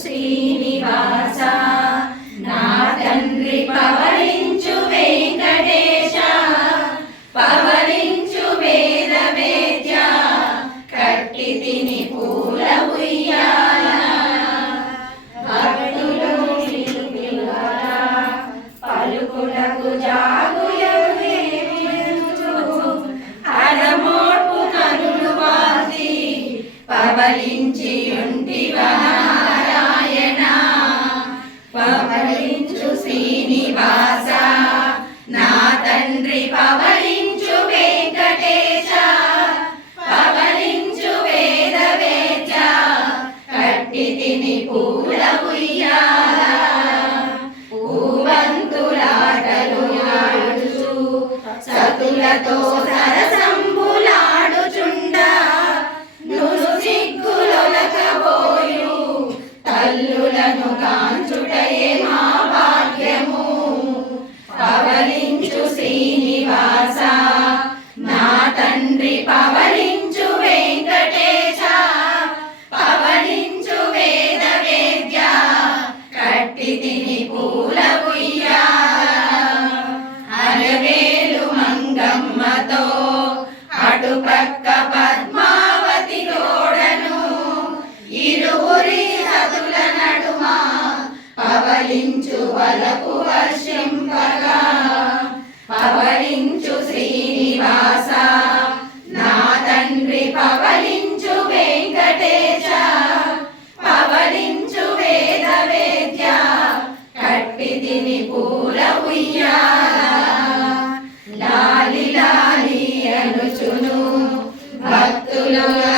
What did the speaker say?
శ్రీనివాస నా తండ్రి పవరించు వెంకటేశ పవరించు వేద వేద్య కట్టి తిని పూల ఉయ్యాల భక్తులు పలుకులకు జాగు అరమోటు కనులు వాసి పవలించి ఉంటివా సతులతో సరసంబులాడుచుండ నులు సిగ్గులొలకబోయు తల్లులను కాంచుటయే మా భాగ్యము. పవలించు శ్రీనివాస నా తండ్రి పవ అటుపక్క పద్మావతి తోడను. ఇరువురి సతుల నడుమ పవలించు వలపు వర్షింపగా పవలించు శ్రీనివాస నా తండ్రి పవలించు వెంకటేశ. పవలించు వేద వేద్య కట్టి తిని పూల ఉయ్యాల. భక్తులు